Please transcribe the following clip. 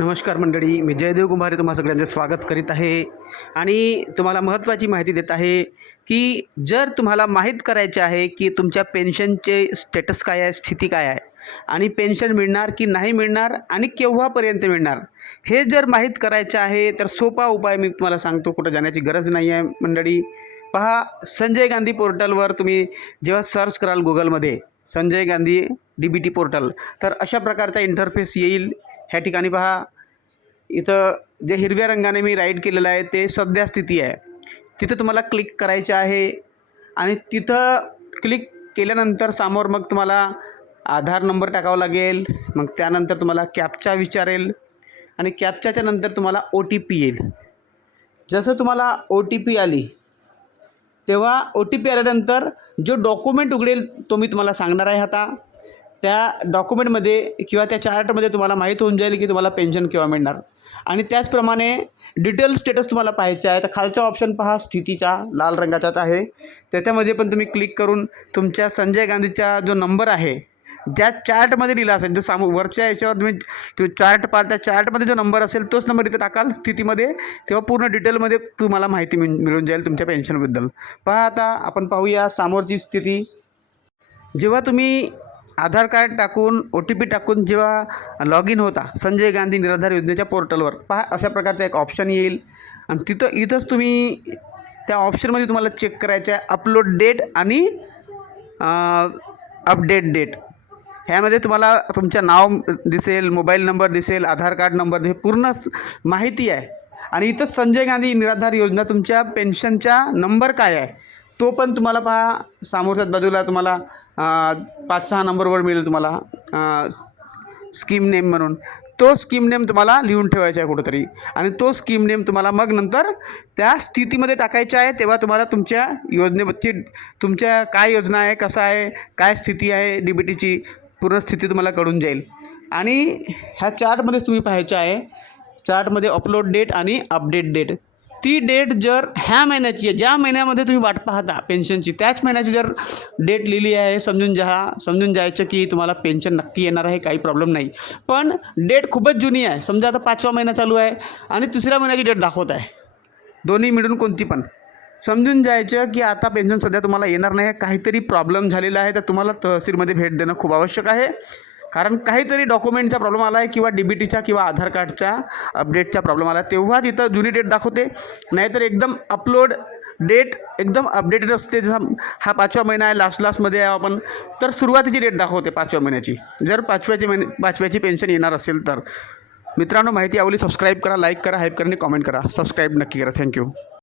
नमस्कार मंडळी, मी जयदेव कुमारी तुम्हा सगळ्यांचे स्वागत करीत आहे आणि तुम्हाला महत्त्वाची माहिती देत आहे की जर तुम्हाला माहीत करायचे आहे की तुमच्या पेन्शनचे स्टेटस काय आहे, स्थिती काय आहे आणि पेन्शन मिळणार की नाही मिळणार आणि केव्हापर्यंत मिळणार, हे जर माहीत करायचे आहे तर सोपा उपाय मी तुम्हाला सांगतो. कुठं जाण्याची गरज नाही आहे मंडळी. पहा, संजय गांधी पोर्टलवर तुम्ही जेव्हा सर्च कराल गुगलमध्ये संजय गांधी DBT पोर्टल, तर अशा प्रकारचा इंटरफेस येईल. ह्या ठिकाणी पहा, इथं जे हिरव्या रंगाने मी राईट केलेलं आहे ते सध्या स्थिती आहे. तिथं तुम्हाला क्लिक करायचे आहे आणि तिथं क्लिक केल्यानंतर समोर मग तुम्हाला आधार नंबर टाकावा लागेल. मग त्यानंतर तुम्हाला कॅप्चा विचारेल आणि कॅप्चाच्या नंतर तुम्हाला OTP येईल. जसं तुम्हाला OTP आली तेव्हा OTP आल्यानंतर जो डॉक्युमेंट उघडेल तो मी तुम्हाला सांगणार आहे. आता त्या डॉक्युमेंटमध्ये किंवा त्या चार्टमध्ये तुम्हाला माहीत होऊन जाईल की तुम्हाला पेन्शन केव्हा मिळणार. आणि त्याचप्रमाणे डिटेल स्टेटस तुम्हाला पाहायचं आहे तर खालचा ऑप्शन पहा, स्थितीचा लाल रंगाचाच आहे. त्याच्यामध्ये पण तुम्ही क्लिक करून तुमच्या संजय गांधीचा जो नंबर आहे ज्या चार्टमध्ये लिहिला असेल, जो वरच्या याच्यावर तुम्ही चार्ट पाहाल, त्या चार्टमध्ये जो नंबर असेल तोच नंबर इथे टाकाल स्थितीमध्ये, तेव्हा पूर्ण डिटेलमध्ये तुम्हाला माहिती मिळून जाईल तुमच्या पेन्शनबद्दल. पहा, आता आपण पाहूया समोरची स्थिती. जेव्हा तुम्ही आधार कार्ड टाकून OTP टाकून जेव्हा लॉग इन होता संजय गांधी निराधार योजनेच्या पोर्टलवर, पहा अशा प्रकारचा एक ऑप्शन येईल आणि इथंच तुम्ही त्या ऑप्शनमध्ये तुम्हाला चेक करायचं आहे अपलोड डेट आणि अपडेट डेट. ह्यामध्ये तुम्हाला तुमचं नाव दिसेल, मोबाईल नंबर दिसेल, आधार कार्ड नंबर दिसेल, पूर्ण माहिती आहे. आणि इथंच संजय गांधी निराधार योजना तुमच्या पेन्शनचा नंबर काय आहे तो पण तुम्हाला पहा, समोरच्याच बाजूला तुम्हाला 5-6 नंबरवर मिळेल तुम्हाला स्कीम नेम म्हणून. तो स्कीम नेम तुम्हाला लिहून ठेवायचा आहे कुठंतरी आणि तो स्कीम नेम तुम्हाला मग नंतर त्या स्थितीमध्ये टाकायचा आहे. तेव्हा तुम्हाला तुमच्या योजनेची, तुमच्या काय योजना आहे, कसं आहे, काय स्थिती आहे DBTची पूर्ण स्थिती तुम्हाला कळून जाईल. आणि ह्या चार्टमध्ये तुम्ही पाहायचं आहे, चार्टमध्ये अपलोड डेट आणि अपडेट डेट. ती डेट जर ह्या महिन्याची आहे, ज्या महिन्यामध्ये तुम्ही वाट पाहता पेन्शनची, त्याच महिन्याची जर डेट लिहिली आहे, समजून जायचं की तुम्हाला पेन्शन नक्की येणार आहे, काही प्रॉब्लेम नाही. पण डेट खूपच जुनी आहे, समजा आता 5वा महिना चालू आहे आणि 3ऱ्या महिन्याची डेट दाखवत आहे, दोन्ही मिळून कोणती पण, समजून जायचं की आता पेन्शन सध्या तुम्हाला येणार नाही, काहीतरी प्रॉब्लेम झालेला आहे. तर तुम्हाला तहसीलमध्ये भेट देणं खूप आवश्यक आहे, कारण काहीतरी डॉक्युमेंटचा प्रॉब्लेम आला आहे किंवा DBTचा किंवा आधार कार्डच्या अपडेटचा प्रॉब्लेम आला, तेव्हा तिथं जुनी डेट दाखवते. नाहीतर एकदम अपलोड डेट एकदम अपडेटेड असते. जसं हा 5वा महिना आहे, लास्टमध्ये आहे आपण, तर सुरुवातीची डेट दाखवते 5व्या महिन्याची, जर 5व्याची पेन्शन येणार असेल तर. मित्रांनो, माहिती आवडली सबस्क्राईब करा, लाईक करा, हाईप करा आणि कॉमेंट करा. सबस्क्राईब नक्की करा. थँक्यू.